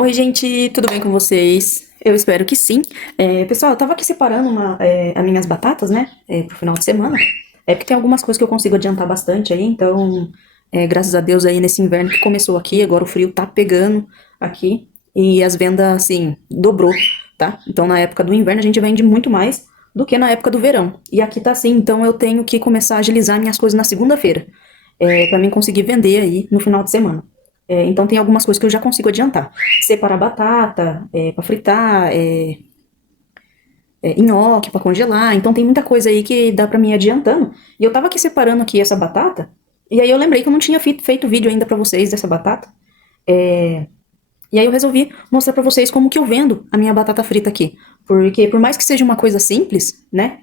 Oi, gente, tudo bem com vocês? Eu espero que sim. Pessoal, eu tava aqui separando as minhas batatas, né, pro final de semana. É porque tem algumas coisas que eu consigo adiantar bastante aí, então, graças a Deus aí nesse inverno que começou aqui, agora o frio tá pegando aqui e as vendas, assim, dobrou, tá? Então, na época do inverno a gente vende muito mais do que na época do verão. E aqui tá assim, então eu tenho que começar a agilizar minhas coisas na segunda-feira, para mim conseguir vender aí no final de semana. Então tem algumas coisas que eu já consigo adiantar. Separar batata, para fritar, nhoque para congelar. Então tem muita coisa aí que dá para mim ir adiantando. E eu tava aqui separando aqui essa batata, e aí eu lembrei que eu não tinha feito vídeo ainda para vocês dessa batata. E aí eu resolvi mostrar pra vocês como que eu vendo a minha batata frita aqui. Porque por mais que seja uma coisa simples, né?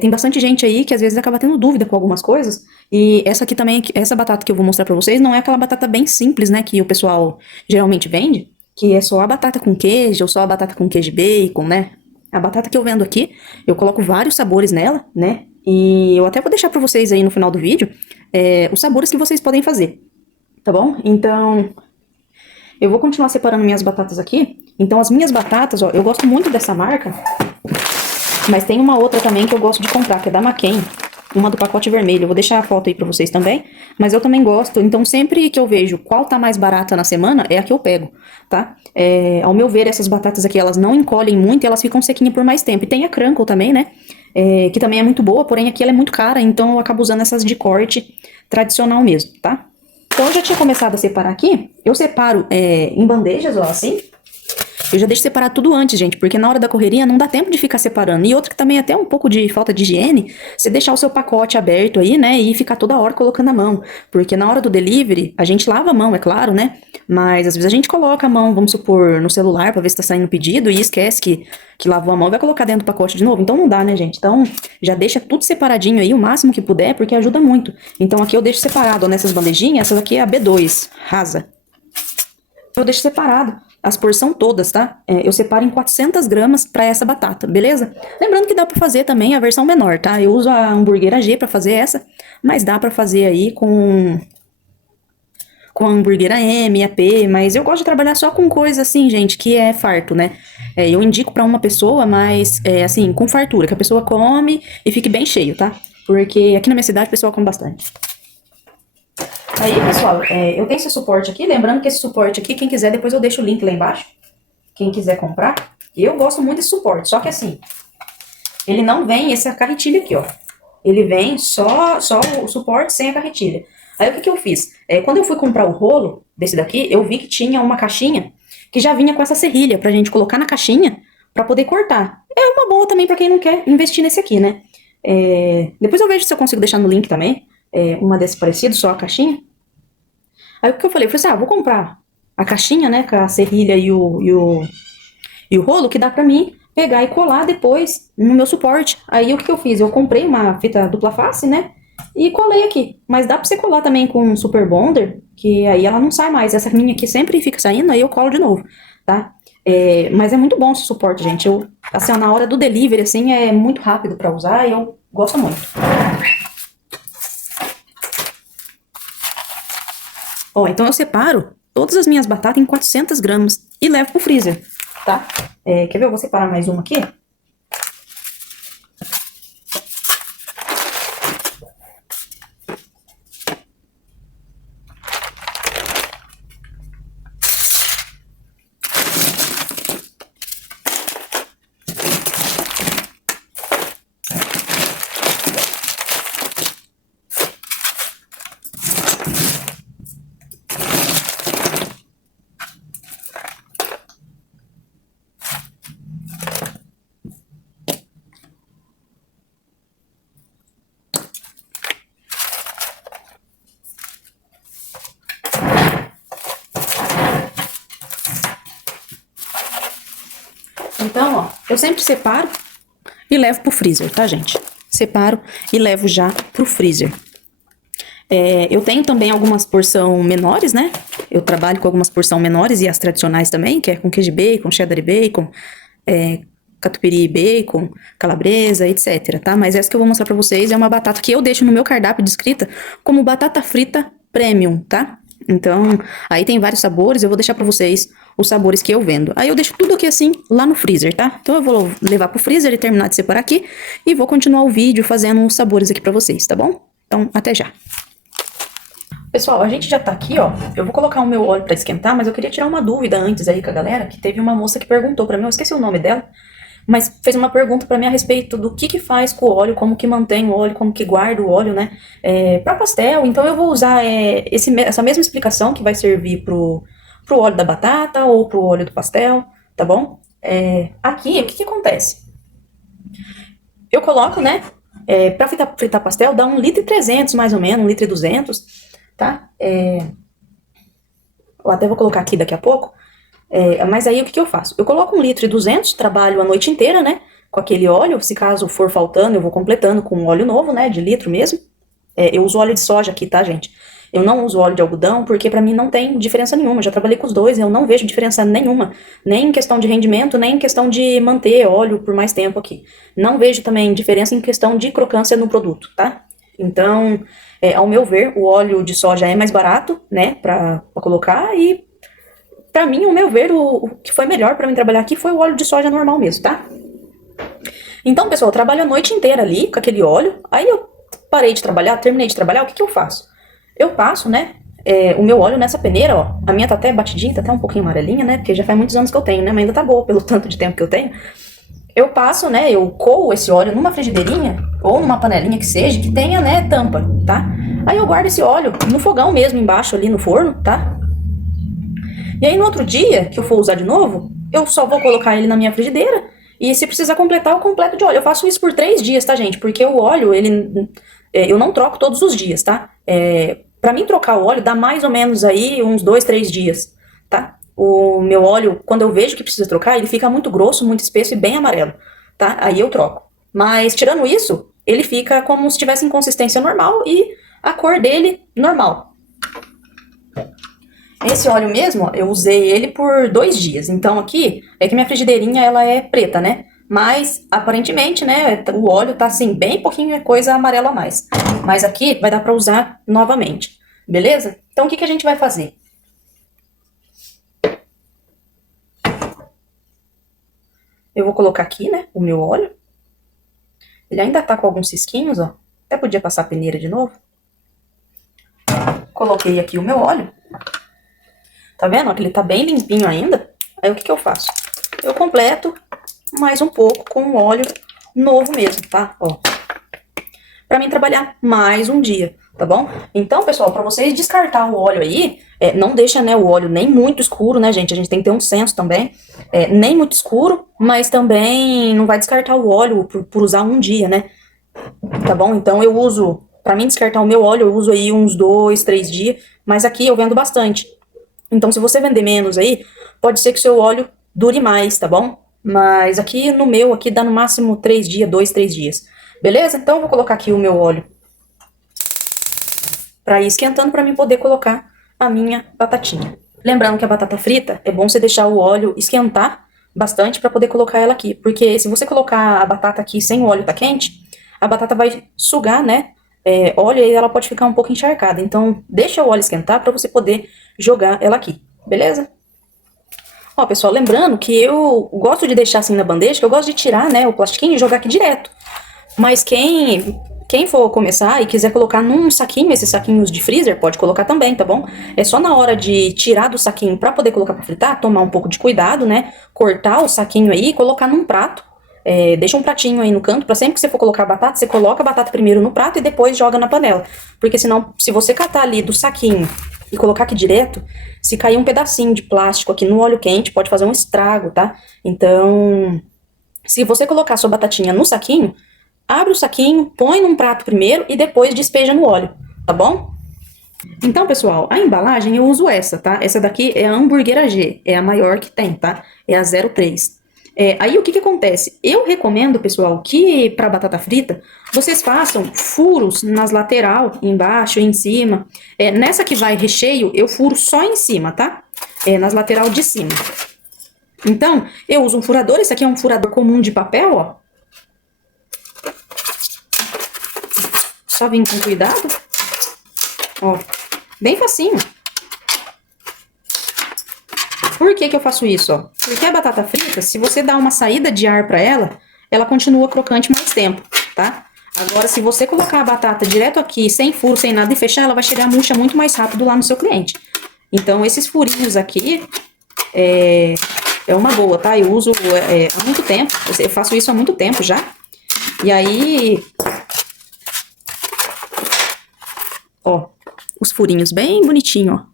Tem bastante gente aí que às vezes acaba tendo dúvida com algumas coisas. E essa aqui também, essa batata que eu vou mostrar pra vocês, não é aquela batata bem simples, né? Que o pessoal geralmente vende. Que é só a batata com queijo, ou só a batata com queijo e bacon, né? A batata que eu vendo aqui, eu coloco vários sabores nela, né? E eu até vou deixar pra vocês aí no final do vídeo, os sabores que vocês podem fazer, tá bom? Então, eu vou continuar separando minhas batatas aqui. Então, as minhas batatas, ó, eu gosto muito dessa marca, mas tem uma outra também que eu gosto de comprar, que é da McCain. Uma do pacote vermelho. Eu vou deixar a foto aí pra vocês também. Mas eu também gosto. Então, sempre que eu vejo qual tá mais barata na semana, é a que eu pego, tá? Ao meu ver, essas batatas aqui, elas não encolhem muito e elas ficam sequinhas por mais tempo. E tem a Crankle também, né? Que também é muito boa, porém aqui ela é muito cara. Então, eu acabo usando essas de corte tradicional mesmo, tá? Então, eu já tinha começado a separar aqui. Eu separo em bandejas, ó, assim. Eu já deixo separar tudo antes, gente, porque na hora da correria não dá tempo de ficar separando. E outra que também é até um pouco de falta de higiene, você deixar o seu pacote aberto aí, né, e ficar toda hora colocando a mão. Porque na hora do delivery, a gente lava a mão, é claro, né? Mas às vezes a gente coloca a mão, vamos supor, no celular pra ver se tá saindo o pedido e esquece que lavou a mão e vai colocar dentro do pacote de novo. Então não dá, né, gente? Então já deixa tudo separadinho aí, o máximo que puder, porque ajuda muito. Então aqui eu deixo separado, ó, nessas bandejinhas, essa aqui é a B2, rasa. Eu deixo separado as porções todas, tá? Eu separo em 400 gramas para essa batata, beleza? Lembrando que dá para fazer também a versão menor, tá? Eu uso a hamburguera G para fazer essa, mas dá para fazer aí com a hamburguera M, a P, mas eu gosto de trabalhar só com coisa assim, gente, que é farto, né? Eu indico para uma pessoa, mas assim, com fartura, que a pessoa come e fique bem cheio, tá? Porque aqui na minha cidade o pessoal come bastante. Aí, pessoal, eu tenho esse suporte aqui. Lembrando que esse suporte aqui, quem quiser, depois eu deixo o link lá embaixo. Quem quiser comprar. Eu gosto muito desse suporte. Só que assim, ele não vem essa carretilha aqui, ó. Ele vem só o suporte sem a carretilha. Aí o que que eu fiz? Quando eu fui comprar o rolo desse daqui, eu vi que tinha uma caixinha que já vinha com essa serrilha pra gente colocar na caixinha pra poder cortar. É uma boa também pra quem não quer investir nesse aqui, né? Depois eu vejo se eu consigo deixar no link também. Uma desse parecido, só a caixinha. Aí o que eu falei? Eu falei assim, vou comprar a caixinha, né, com a serrilha e o rolo, que dá pra mim pegar e colar depois no meu suporte. Aí o que eu fiz? Eu comprei uma fita dupla face, né, e colei aqui. Mas dá pra você colar também com um super bonder, que aí ela não sai mais. Essa minha aqui sempre fica saindo, aí eu colo de novo, tá? Mas é muito bom esse suporte, gente. Assim, na hora do delivery, assim, é muito rápido pra usar e eu gosto muito. Ó, então eu separo todas as minhas batatas em 400 gramas e levo pro freezer, tá? Quer ver? Eu vou separar mais uma aqui. Então, ó, eu sempre separo e levo pro freezer, tá, gente? Separo e levo já pro freezer. Eu tenho também algumas porções menores, né? Eu trabalho com algumas porções menores e as tradicionais também, que é com queijo e bacon, cheddar e bacon, catupiry e bacon, calabresa, etc, tá? Mas essa que eu vou mostrar pra vocês é uma batata que eu deixo no meu cardápio descrita como batata frita premium, tá? Então, aí tem vários sabores, eu vou deixar pra vocês os sabores que eu vendo. Aí eu deixo tudo aqui assim, lá no freezer, tá? Então eu vou levar pro freezer e terminar de separar aqui, e vou continuar o vídeo fazendo os sabores aqui pra vocês, tá bom? Então, até já. Pessoal, a gente já tá aqui, ó. Eu vou colocar o meu óleo pra esquentar, mas eu queria tirar uma dúvida antes aí com a galera, que teve uma moça que perguntou pra mim, eu esqueci o nome dela, mas fez uma pergunta pra mim a respeito do que faz com o óleo, como que mantém o óleo, como que guarda o óleo, né? Pra pastel, então eu vou usar essa mesma explicação que vai servir pro óleo da batata ou pro óleo do pastel, tá bom? Aqui, o que acontece? Eu coloco, né? Pra fritar pastel, dá 1,3 litro mais ou menos, 1,2 litro, tá? Eu até vou colocar aqui daqui a pouco. Mas aí o que eu faço? Eu coloco 1,2 litro, trabalho a noite inteira, né? Com aquele óleo. Se caso for faltando, eu vou completando com um óleo novo, né? De litro mesmo. Eu uso óleo de soja aqui, tá, gente? Eu não uso óleo de algodão, porque pra mim não tem diferença nenhuma. Eu já trabalhei com os dois, eu não vejo diferença nenhuma. Nem em questão de rendimento, nem em questão de manter óleo por mais tempo aqui. Não vejo também diferença em questão de crocância no produto, tá? Então, ao meu ver, o óleo de soja é mais barato, né? Pra colocar e... Pra mim, ao meu ver, o que foi melhor pra mim trabalhar aqui foi o óleo de soja normal mesmo, tá? Então, pessoal, eu trabalho a noite inteira ali com aquele óleo. Aí eu parei de trabalhar, terminei de trabalhar, o que eu faço? Eu passo, né, o meu óleo nessa peneira, ó. A minha tá até batidinha, tá até um pouquinho amarelinha, né? Porque já faz muitos anos que eu tenho, né? Mas ainda tá boa pelo tanto de tempo que eu tenho. Eu passo, né, eu coo esse óleo numa frigideirinha ou numa panelinha que seja, que tenha, né, tampa, tá? Aí eu guardo esse óleo no fogão mesmo, embaixo ali no forno, tá? E aí no outro dia, que eu for usar de novo, eu só vou colocar ele na minha frigideira. E se precisar completar, eu completo de óleo. Eu faço isso por 3 dias, tá, gente? Porque o óleo, eu não troco todos os dias, tá? Pra mim trocar o óleo, dá mais ou menos aí uns 2, 3 dias, tá? O meu óleo, quando eu vejo que precisa trocar, ele fica muito grosso, muito espesso e bem amarelo, tá? Aí eu troco. Mas tirando isso, ele fica como se tivesse em consistência normal e a cor dele normal. Esse óleo mesmo, ó, eu usei ele por 2 dias. Então aqui, é que minha frigideirinha ela é preta, né? Mas aparentemente, né, o óleo tá assim, bem pouquinho coisa amarela a mais. Mas aqui vai dar pra usar novamente, beleza? Então o que a gente vai fazer? Eu vou colocar aqui, né, o meu óleo. Ele ainda tá com alguns cisquinhos, ó. Até podia passar a peneira de novo. Coloquei aqui o meu óleo. Tá vendo? Que ele tá bem limpinho ainda. Aí o que eu faço? Eu completo mais um pouco com o óleo novo mesmo, tá? Ó. Pra mim trabalhar mais um dia, tá bom? Então, pessoal, pra vocês descartar o óleo aí, não deixa, né, o óleo nem muito escuro, né, gente? A gente tem que ter um senso também. Nem muito escuro, mas também não vai descartar o óleo por usar um dia, né? Tá bom? Então eu uso, pra mim descartar o meu óleo, eu uso aí uns 2, 3 dias, mas aqui eu vendo bastante. Então, se você vender menos aí, pode ser que o seu óleo dure mais, tá bom? Mas aqui no meu, aqui dá no máximo 3 dias, 2, 3 dias. Beleza? Então, eu vou colocar aqui o meu óleo pra ir esquentando pra mim poder colocar a minha batatinha. Lembrando que a batata frita, é bom você deixar o óleo esquentar bastante pra poder colocar ela aqui. Porque se você colocar a batata aqui sem o óleo tá quente, a batata vai sugar, né? Óleo e ela pode ficar um pouco encharcada. Então, deixa o óleo esquentar pra você poder jogar ela aqui, beleza? Ó, pessoal, lembrando que eu gosto de deixar assim na bandeja, que eu gosto de tirar, né, o plastiquinho e jogar aqui direto. Mas quem for começar e quiser colocar num saquinho, esses saquinhos de freezer, pode colocar também, tá bom? É só na hora de tirar do saquinho pra poder colocar pra fritar, tomar um pouco de cuidado, né? Cortar o saquinho aí e colocar num prato. Deixa um pratinho aí no canto, pra sempre que você for colocar a batata, você coloca a batata primeiro no prato e depois joga na panela. Porque senão, se você catar ali do saquinho e colocar aqui direto, se cair um pedacinho de plástico aqui no óleo quente, pode fazer um estrago, tá? Então, se você colocar a sua batatinha no saquinho, abre o saquinho, põe num prato primeiro e depois despeja no óleo, tá bom? Então, pessoal, a embalagem eu uso essa, tá? Essa daqui é a Hamburguera G, é a maior que tem, tá? É a 03. Aí o que acontece? Eu recomendo, pessoal, que para batata frita vocês façam furos nas lateral, embaixo e em cima. Nessa que vai recheio, eu furo só em cima, tá? Nas lateral de cima. Então, eu uso um furador, esse aqui é um furador comum de papel, ó. Só vir com cuidado. Ó, bem facinho. Por que que eu faço isso, ó? Porque a batata frita, se você dá uma saída de ar pra ela, ela continua crocante mais tempo, tá? Agora, se você colocar a batata direto aqui, sem furo, sem nada, e fechar, ela vai chegar murcha muito mais rápido lá no seu cliente. Então, esses furinhos aqui é uma boa, tá? Eu uso há muito tempo, eu faço isso há muito tempo já. E aí, ó, os furinhos bem bonitinho, ó.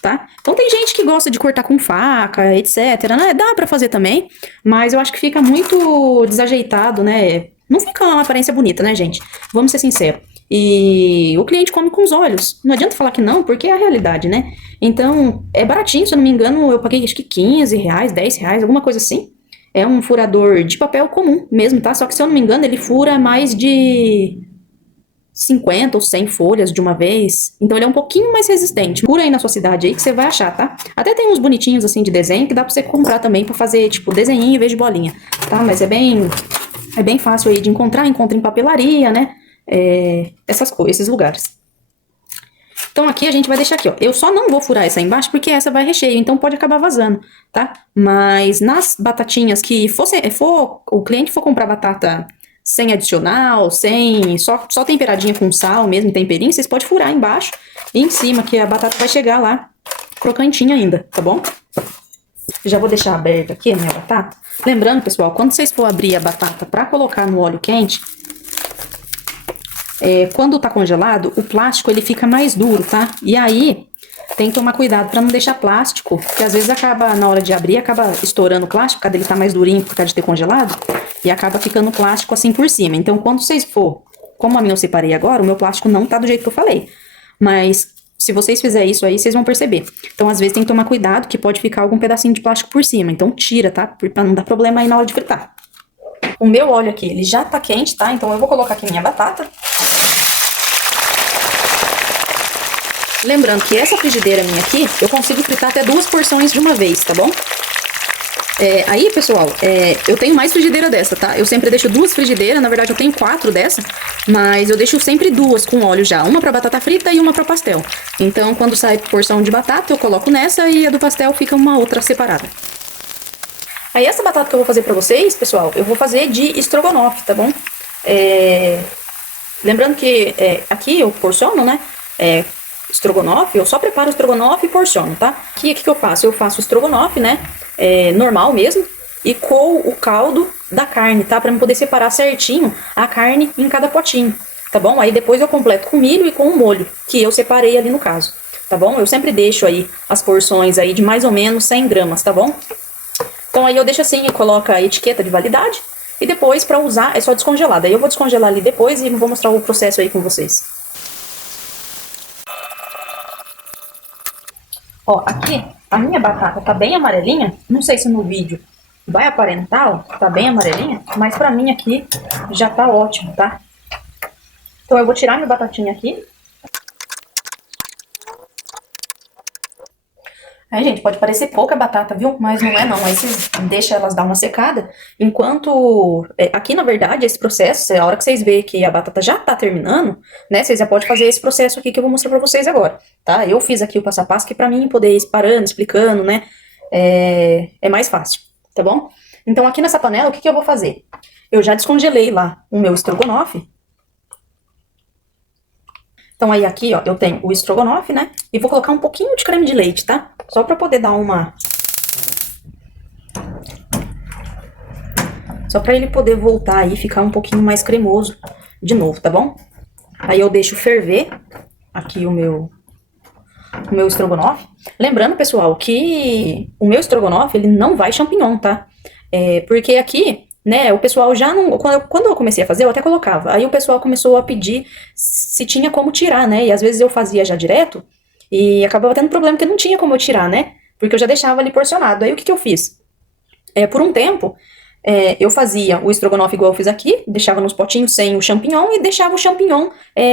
Tá? Então tem gente que gosta de cortar com faca, etc, né? Dá pra fazer também, mas eu acho que fica muito desajeitado, né? Não fica uma aparência bonita, né, gente? Vamos ser sinceros. E o cliente come com os olhos. Não adianta falar que não, porque é a realidade, né? Então, é baratinho, se eu não me engano, eu paguei acho que 15 reais, 10 reais, alguma coisa assim. É um furador de papel comum mesmo, tá? Só que se eu não me engano, ele fura mais de 50 ou 100 folhas de uma vez. Então ele é um pouquinho mais resistente. Procura aí na sua cidade aí que você vai achar, tá? Até tem uns bonitinhos assim de desenho que dá pra você comprar também pra fazer, tipo, desenhinho em vez de bolinha, tá? Mas é bem fácil aí de encontrar. Encontra em papelaria, né? Essas coisas, esses lugares. Então aqui a gente vai deixar aqui, ó. Eu só não vou furar essa embaixo porque essa vai recheio, então pode acabar vazando, tá? Mas nas batatinhas que o cliente for comprar batata sem adicional, só temperadinha com sal mesmo, temperinho, vocês podem furar embaixo e em cima, que a batata vai chegar lá crocantinha ainda, tá bom? Já vou deixar aberta aqui a minha batata. Lembrando, pessoal, quando vocês for abrir a batata pra colocar no óleo quente, quando tá congelado, o plástico ele fica mais duro, tá? E aí tem que tomar cuidado pra não deixar plástico, porque às vezes acaba, na hora de abrir, acaba estourando o plástico, por causa dele tá mais durinho por causa de ter congelado, e acaba ficando plástico assim por cima. Então, quando vocês for, como a minha eu separei agora, o meu plástico não tá do jeito que eu falei. Mas, se vocês fizerem isso aí, vocês vão perceber. Então, às vezes tem que tomar cuidado, que pode ficar algum pedacinho de plástico por cima. Então, tira, tá? Pra não dar problema aí na hora de fritar. O meu óleo aqui, ele já tá quente, tá? Então, eu vou colocar aqui minha batata. Lembrando que essa frigideira minha aqui, eu consigo fritar até 2 porções de uma vez, tá bom? Aí, pessoal, eu tenho mais frigideira dessa, tá? Eu sempre deixo 2 frigideiras, na verdade eu tenho 4 dessa, mas eu deixo sempre 2 com óleo já, uma pra batata frita e uma pra pastel. Então, quando sai porção de batata, eu coloco nessa e a do pastel fica uma outra separada. Aí, essa batata que eu vou fazer pra vocês, pessoal, eu vou fazer de estrogonofe, tá bom? Lembrando que aqui eu porciono, né? Estrogonofe, eu só preparo o estrogonofe e porciono, tá? Aqui, o que eu faço? Eu faço o estrogonofe, né? Normal mesmo, e com o caldo da carne, tá? Pra eu poder separar certinho a carne em cada potinho, tá bom? Aí depois eu completo com milho e com o molho, que eu separei ali no caso, tá bom? Eu sempre deixo aí as porções aí de mais ou menos 100 gramas, tá bom? Então aí eu deixo assim e coloco a etiqueta de validade, e depois pra usar é só descongelar. Daí eu vou descongelar ali depois e vou mostrar o processo aí com vocês. Ó, aqui a minha batata tá bem amarelinha. Não sei se no vídeo vai aparentar, ó, tá bem amarelinha, mas pra mim aqui já tá ótimo, tá? Então eu vou tirar minha batatinha aqui. Aí, gente, pode parecer pouca batata, viu? Mas não é não. Aí vocês deixam elas dar uma secada. Enquanto... aqui, na verdade, esse processo, a hora que vocês verem que a batata já tá terminando, né? Vocês já podem fazer esse processo aqui que eu vou mostrar pra vocês agora, tá? Eu fiz aqui o passo a passo, que pra mim poder ir parando, explicando, né? É mais fácil, tá bom? Então, aqui nessa panela, o que eu vou fazer? Eu já descongelei lá o meu estrogonofe. Então, aí aqui, ó, eu tenho o estrogonofe, né? E vou colocar um pouquinho de creme de leite, tá? Só pra poder dar uma... Só pra ele poder voltar aí e ficar um pouquinho mais cremoso de novo, tá bom? Aí eu deixo ferver aqui o meu estrogonofe. Lembrando, pessoal, que o meu estrogonofe, ele não vai champignon, tá? Porque aqui... né, o pessoal já não... Quando eu comecei a fazer, eu até colocava. Aí o pessoal começou a pedir se tinha como tirar, né? E às vezes eu fazia já direto e acabava tendo problema que não tinha como eu tirar, né? Porque eu já deixava ali porcionado. Aí o que eu fiz? Por um tempo, eu fazia o estrogonofe igual eu fiz aqui, deixava nos potinhos sem o champignon e deixava o champignon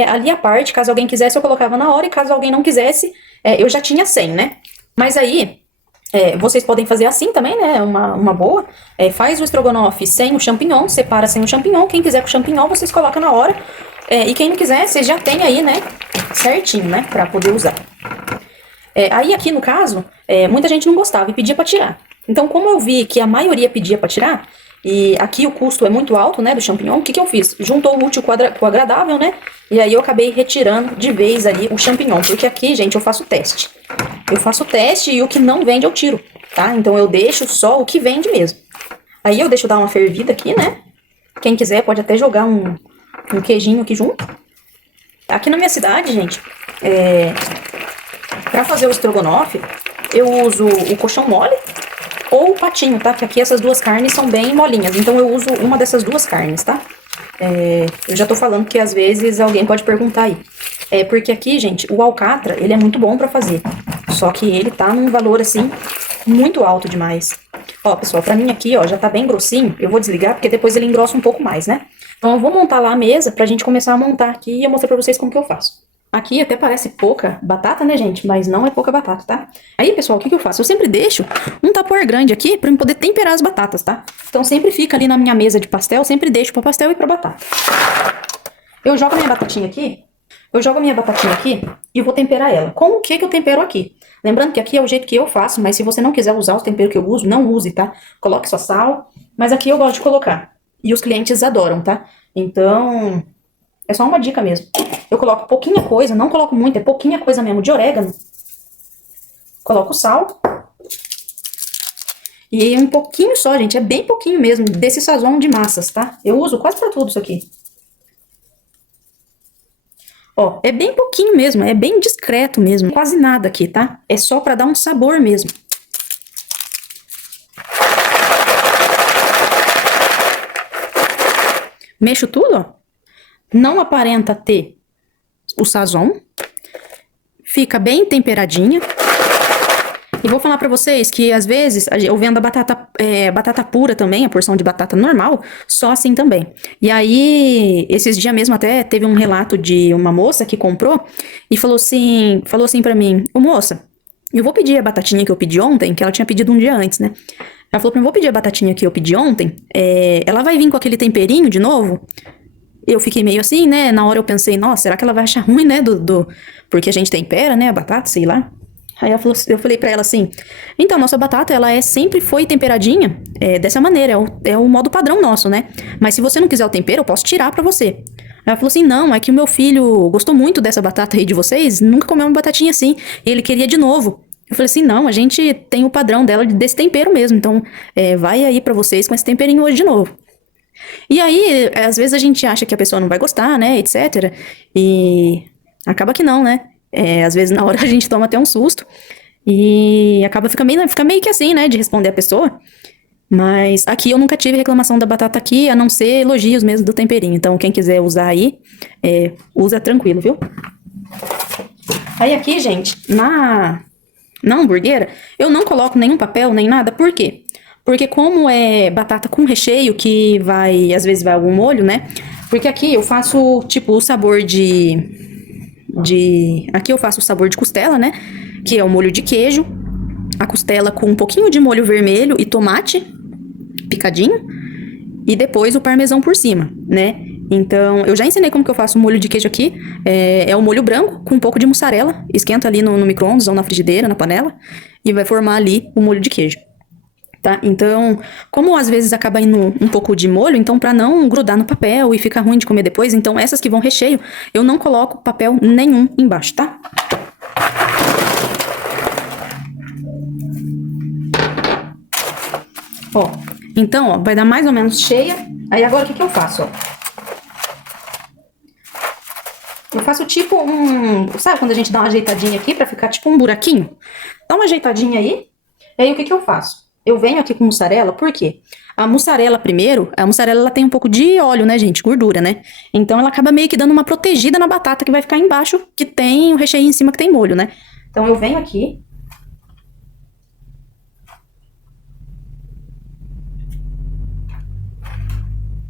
ali à parte. Caso alguém quisesse, eu colocava na hora, e caso alguém não quisesse, eu já tinha sem, né? Mas aí... vocês podem fazer assim também, né? Uma boa. Faz o estrogonofe sem o champignon, separa sem o champignon. Quem quiser com champignon, vocês colocam na hora. E quem não quiser, vocês já tem aí, né? Certinho, né? Pra poder usar. Aí aqui no caso, muita gente não gostava e pedia pra tirar. Então, como eu vi que a maioria pedia pra tirar, e aqui o custo é muito alto, né, do champignon, o que que eu fiz? Juntou o útil com o agradável, né? E aí eu acabei retirando de vez ali o champignon, porque aqui, gente, eu faço teste. Eu faço teste e o que não vende eu tiro, tá? Então eu deixo só o que vende mesmo. Aí eu deixo dar uma fervida aqui, né? Quem quiser pode até jogar um queijinho aqui junto. Aqui na minha cidade, gente, pra fazer o estrogonofe, eu uso o coxão mole ou o patinho, tá? Que aqui essas duas carnes são bem molinhas, então eu uso uma dessas duas carnes, tá? Eu já tô falando que às vezes alguém pode perguntar aí. Porque aqui, gente, o alcatra, ele é muito bom pra fazer. Só que ele tá num valor, assim, muito alto demais. Ó, pessoal, pra mim aqui, ó, já tá bem grossinho. Eu vou desligar, porque depois ele engrossa um pouco mais, né? Então eu vou montar lá a mesa pra gente começar a montar aqui e eu mostrar pra vocês como que eu faço. Aqui até parece pouca batata, né, gente? Mas não é pouca batata, tá? Aí, pessoal, o que que eu faço? Eu sempre deixo um tapor grande aqui pra eu poder temperar as batatas, tá? Então sempre fica ali na minha mesa de pastel, sempre deixo pra pastel e pra batata. Eu jogo a minha batatinha aqui. E vou temperar ela. Com o que que eu tempero aqui? Lembrando que aqui é o jeito que eu faço, mas se você não quiser usar os temperos que eu uso, não use, tá? Coloque só sal, mas aqui eu gosto de colocar. E os clientes adoram, tá? Então, é só uma dica mesmo. Eu coloco pouquinha coisa, não coloco muito, é pouquinha coisa mesmo de orégano. Coloco sal. E um pouquinho só, gente, é bem pouquinho mesmo, desse sazon de massas, tá? Eu uso quase pra tudo isso aqui. Ó, é bem pouquinho mesmo, é bem discreto mesmo, quase nada aqui, tá? É só pra dar um sabor mesmo. Mexo tudo, ó. Não aparenta ter o sazon. Fica bem temperadinha. E vou falar pra vocês que às vezes eu vendo a batata pura também, a porção de batata normal, só assim também. E aí, esses dias mesmo até teve um relato de uma moça que comprou e falou assim pra mim: ô moça, eu vou pedir a batatinha que eu pedi ontem, que ela tinha pedido um dia antes, né? Ela falou pra mim: vou pedir a batatinha que eu pedi ontem, ela vai vir com aquele temperinho de novo? Eu fiquei meio assim, né? Na hora eu pensei: nossa, será que ela vai achar ruim, né? Porque a gente tempera, né? A batata, sei lá. Aí eu falei pra ela assim: então, nossa batata, ela sempre foi temperadinha dessa maneira, é o modo padrão nosso, né? Mas se você não quiser o tempero, eu posso tirar pra você. Aí ela falou assim: não, é que o meu filho gostou muito dessa batata aí de vocês, nunca comeu uma batatinha assim, e ele queria de novo. Eu falei assim: não, a gente tem o padrão dela desse tempero mesmo, então vai aí pra vocês com esse temperinho hoje de novo. E aí, às vezes a gente acha que a pessoa não vai gostar, né, etc. E acaba que não, né? Às vezes na hora a gente toma até um susto e fica meio que assim, né, de responder a pessoa. Mas aqui eu nunca tive reclamação da batata aqui, a não ser elogios mesmo do temperinho. Então quem quiser usar aí, usa tranquilo, viu? Aí aqui, gente, na hamburguera, eu não coloco nenhum papel, nem nada. Por quê? Porque como é batata com recheio, que às vezes vai algum molho, né? Porque aqui eu faço, tipo, o sabor aqui eu faço o sabor de costela, né? Que é o molho de queijo. A costela com um pouquinho de molho vermelho e tomate picadinho. E depois o parmesão por cima, né? Então, eu já ensinei como que eu faço o molho de queijo aqui. É o molho branco com um pouco de mussarela. Esquenta ali no micro-ondas ou na frigideira, na panela. E vai formar ali o molho de queijo. Tá? Então, como às vezes acaba indo um pouco de molho, então pra não grudar no papel e ficar ruim de comer depois, então essas que vão recheio, eu não coloco papel nenhum embaixo, tá? Ó, então, ó, vai dar mais ou menos cheia. Aí agora o que que eu faço, ó? Eu faço tipo sabe quando a gente dá uma ajeitadinha aqui pra ficar tipo um buraquinho? Dá uma ajeitadinha aí. E aí o que que eu faço? Eu venho aqui com mussarela, por quê? A mussarela ela tem um pouco de óleo, né, gente? Gordura, né? Então ela acaba meio que dando uma protegida na batata que vai ficar embaixo, que tem o recheio em cima que tem molho, né? Então eu venho aqui.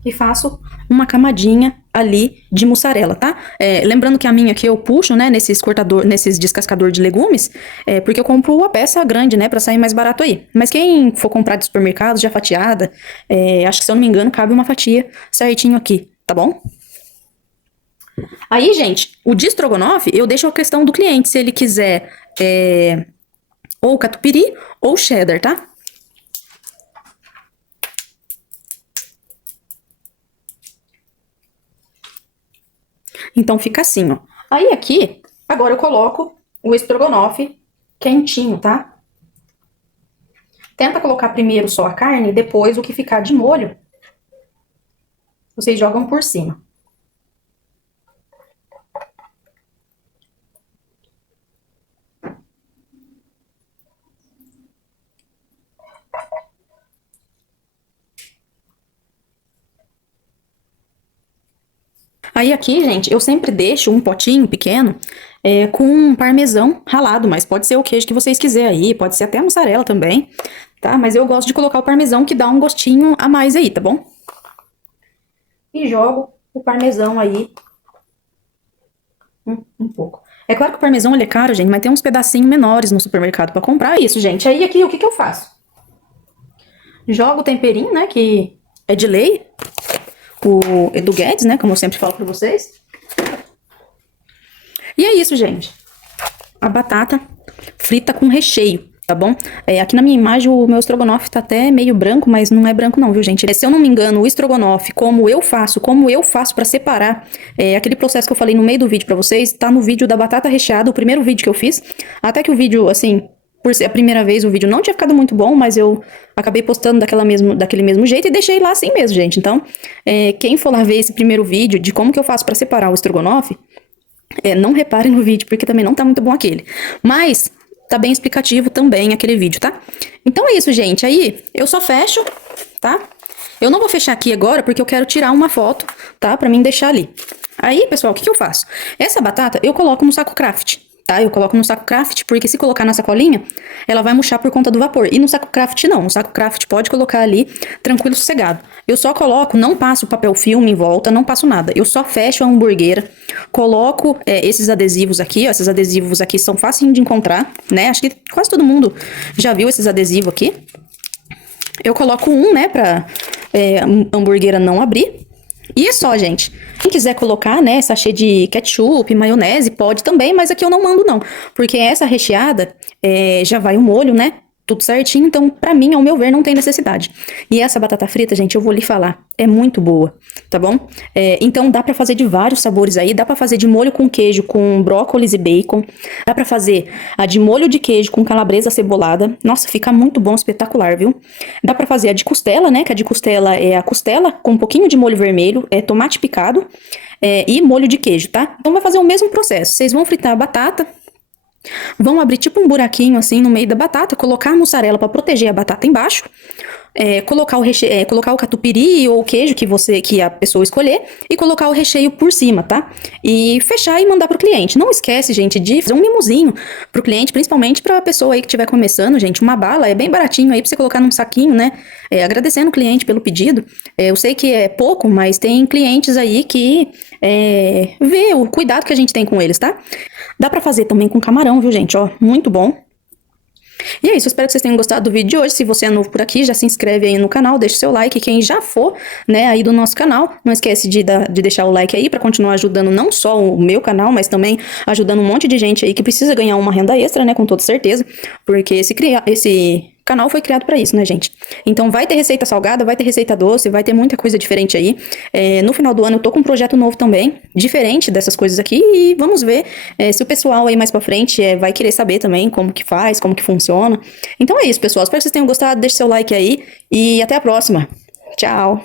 E faço uma camadinha ali de mussarela, tá? Lembrando que a minha aqui eu puxo, né, nesses descascador de legumes, porque eu compro a peça grande, né, pra sair mais barato aí. Mas quem for comprar de supermercado já fatiada, acho que se eu não me engano cabe uma fatia certinho aqui, tá bom? Aí, gente, o de estrogonofe, eu deixo a questão do cliente, se ele quiser ou catupiry ou cheddar, tá? Então fica assim, ó. Aí aqui, agora eu coloco o estrogonofe quentinho, tá? Tenta colocar primeiro só a carne, depois o que ficar de molho, vocês jogam por cima. Aí aqui, gente, eu sempre deixo um potinho pequeno com um parmesão ralado, mas pode ser o queijo que vocês quiserem aí, pode ser até mussarela também, tá? Mas eu gosto de colocar o parmesão que dá um gostinho a mais aí, tá bom? E jogo o parmesão aí um pouco. É claro que o parmesão ele é caro, gente, mas tem uns pedacinhos menores no supermercado pra comprar. É isso, gente. Aí aqui, o que que eu faço? Jogo o temperinho, né, que é de lei, o Edu Guedes, né, como eu sempre falo pra vocês. E é isso, gente. A batata frita com recheio, tá bom? Aqui na minha imagem o meu estrogonofe tá até meio branco, mas não é branco não, viu, gente? Se eu não me engano, o estrogonofe, como eu faço pra separar aquele processo que eu falei no meio do vídeo pra vocês, tá no vídeo da batata recheada, o primeiro vídeo que eu fiz. Até que o vídeo, assim, por ser a primeira vez, o vídeo não tinha ficado muito bom, mas eu acabei postando daquele mesmo jeito e deixei lá assim mesmo, gente. Então, quem for lá ver esse primeiro vídeo de como que eu faço pra separar o estrogonofe, não reparem no vídeo, porque também não tá muito bom aquele. Mas tá bem explicativo também aquele vídeo, tá? Então é isso, gente. Aí eu só fecho, tá? Eu não vou fechar aqui agora, porque eu quero tirar uma foto, tá? Pra mim deixar ali. Aí, pessoal, o que que eu faço? Essa batata eu coloco no saco craft, tá? Eu coloco no saco craft, porque se colocar na sacolinha, ela vai murchar por conta do vapor. E no saco craft não. No saco craft pode colocar ali, tranquilo, sossegado. Eu só coloco, não passo papel filme em volta, não passo nada. Eu só fecho a hamburguera, coloco esses adesivos aqui, ó. Esses adesivos aqui são fáceis de encontrar, né? Acho que quase todo mundo já viu esses adesivos aqui. Eu coloco um, né, pra hamburguera não abrir. E é só, gente. Quem quiser colocar, né, sachê de ketchup, maionese, pode também, mas aqui eu não mando não. Porque essa recheada, já vai o molho, né, tudo certinho, então pra mim, ao meu ver, não tem necessidade. E essa batata frita, gente, eu vou lhe falar, é muito boa, tá bom? Então dá pra fazer de vários sabores aí, dá pra fazer de molho com queijo, com brócolis e bacon, dá pra fazer a de molho de queijo com calabresa cebolada, nossa, fica muito bom, espetacular, viu? Dá pra fazer a de costela, né, que a de costela é a costela com um pouquinho de molho vermelho, tomate picado e molho de queijo, tá? Então vai fazer o mesmo processo, vocês vão fritar a batata, vão abrir tipo um buraquinho assim no meio da batata, colocar a mussarela para proteger a batata embaixo, colocar o catupiry ou o queijo que a pessoa escolher e colocar o recheio por cima, tá? E fechar e mandar pro cliente. Não esquece, gente, de fazer um mimosinho pro cliente, principalmente pra pessoa aí que estiver começando, gente. Uma bala é bem baratinho aí pra você colocar num saquinho, né? Agradecendo o cliente pelo pedido. Eu sei que é pouco, mas tem clientes aí que vê o cuidado que a gente tem com eles, tá? Dá pra fazer também com camarão, viu, gente? Ó, muito bom. E é isso, espero que vocês tenham gostado do vídeo de hoje. Se você é novo por aqui, já se inscreve aí no canal, deixa seu like. Quem já for, né, aí do nosso canal, não esquece de deixar o like aí pra continuar ajudando não só o meu canal, mas também ajudando um monte de gente aí que precisa ganhar uma renda extra, né, com toda certeza. Porque esse canal foi criado pra isso, né, gente? Então vai ter receita salgada, vai ter receita doce, vai ter muita coisa diferente aí. No final do ano eu tô com um projeto novo também, diferente dessas coisas aqui, e vamos ver se o pessoal aí mais pra frente vai querer saber também como que faz, como que funciona. Então é isso, pessoal. Espero que vocês tenham gostado, deixe seu like aí e até a próxima. Tchau!